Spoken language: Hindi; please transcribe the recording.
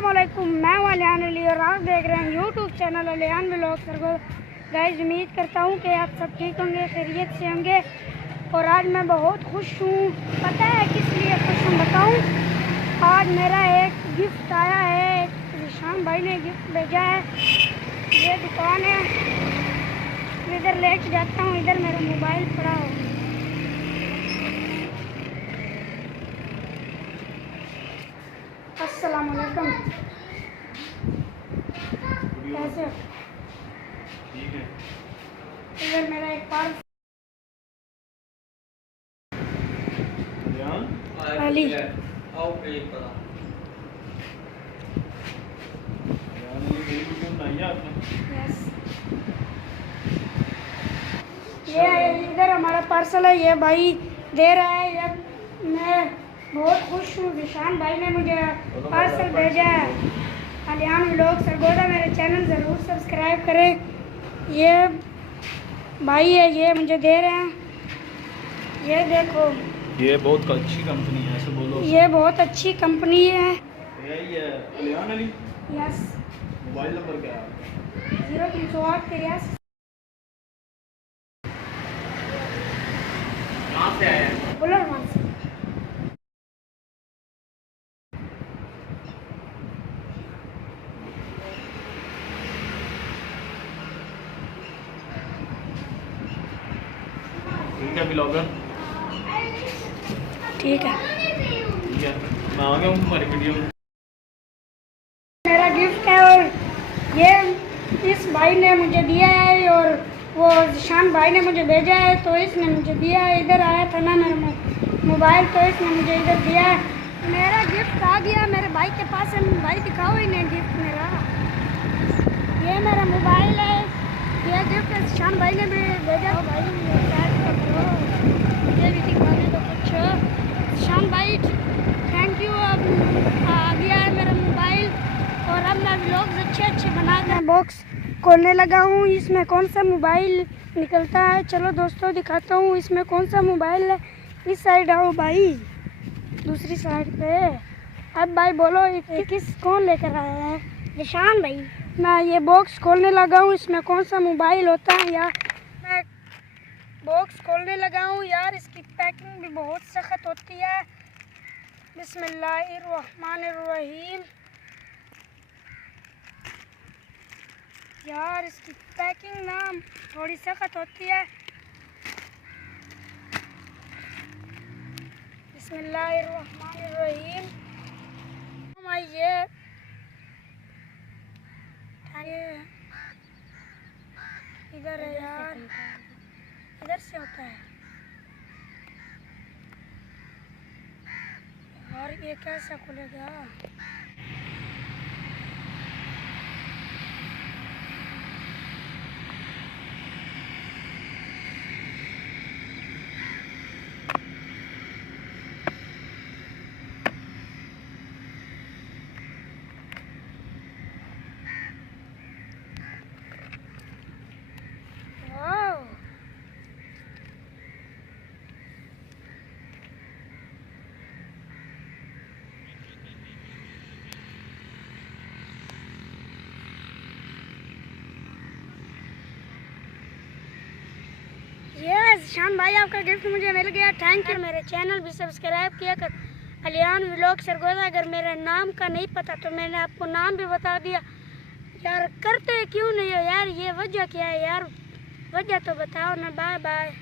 अस्सलाम वालेकुम, मैं हूं अलियान अली और आप देख रहे हैं YouTube channel अलियान vlog Sargodha. Guys, उम्मीद करता हूं कि आप सब ठीक होंगे, खैरियत से होंगे। और आज मैं बहुत खुश हूं। पता है किस लिए खुश हूं बताऊं? आज मेरा एक गिफ्ट आया है, निशान भाई ने गिफ्ट भेजा है। ये दुकान है, इधर लेके जाता हूँ। इधर मेरा मोबाइल पड़ा हो। अस्सलाम वालेकुम, कैसे हो? ठीक है। इधर मेरा एक पार्स अली यस, ये इधर हमारा पार्सल है, ये भाई दे रहा है। ये मैं बहुत खुश हूँ, निशान भाई ने मुझे पार्सल भेजा है। अलियान व्लॉग सरगोदा, मेरे चैनल ज़रूर सब्सक्राइब करें। ये भाई है, ये मुझे दे रहे हैं। ये देखो, ये बहुत अच्छी कंपनी है, ऐसे बोलो। ये बहुत अच्छी कंपनी है। यही है अलियान अली। यस, मोबाइल नंबर क्या है? 0308 कहाँ से आया है? बुलरमान से। ठीक है ब्लॉगर, ठीक है, ठीक है। मैं आ गया हूँ तुम्हारी वीडियो में। मेरा गिफ्ट है और ये इस भाई ने मुझे दिया है और वो शान भाई ने मुझे भेजा है, तो इसने मुझे दिया है। इधर आया था ना मेरा मोबाइल, तो इसने मुझे इधर दिया है। मेरा गिफ्ट आ गया मेरे भाई के पास है। भाई दिखाओ इन्हें गिफ्ट मेरा। ये मेरा मोबाइल है, ये गिफ्ट शान भाई ने भी भेजा। भाई मुझे भी दिखाने दो कुछ। शान भाई थैंक यू। अब आ गया है मेरा मोबाइल और अब मैं व्लॉग्स अच्छे बना कर बॉक्स खोलने लगा हूँ। इसमें कौन सा मोबाइल निकलता है, चलो दोस्तों दिखाता हूँ इसमें कौन सा मोबाइल है। इस साइड आओ भाई, दूसरी साइड पे। अब भाई बोलो किस कौन लेकर आया है? निशान भाई। मैं ये बॉक्स खोलने लगा हूँ, इसमें कौन सा मोबाइल होता है यार। मैं बॉक्स खोलने लगा हूँ यार, इसकी पैकिंग भी बहुत सख्त होती है। बिस्मिल्लाहिर्रहमानिर्रहीम। यार इसकी पैकिंग ना थोड़ी सख्त होती है। बिस्मिल्लाहिर्रहमानिर्रहीम। ये इधर है यार, इधर से होता है। और ये कैसे खुलेगा? शान भाई, आपका गिफ्ट मुझे मिल गया, थैंक यू। मेरे चैनल भी सब्सक्राइब किया कर, अलियान व्लॉग सरगोदा। अगर मेरे नाम का नहीं पता तो मैंने आपको नाम भी बता दिया यार। करते क्यों नहीं हो यार? ये वजह क्या है यार? वजह तो बताओ ना। Bye bye.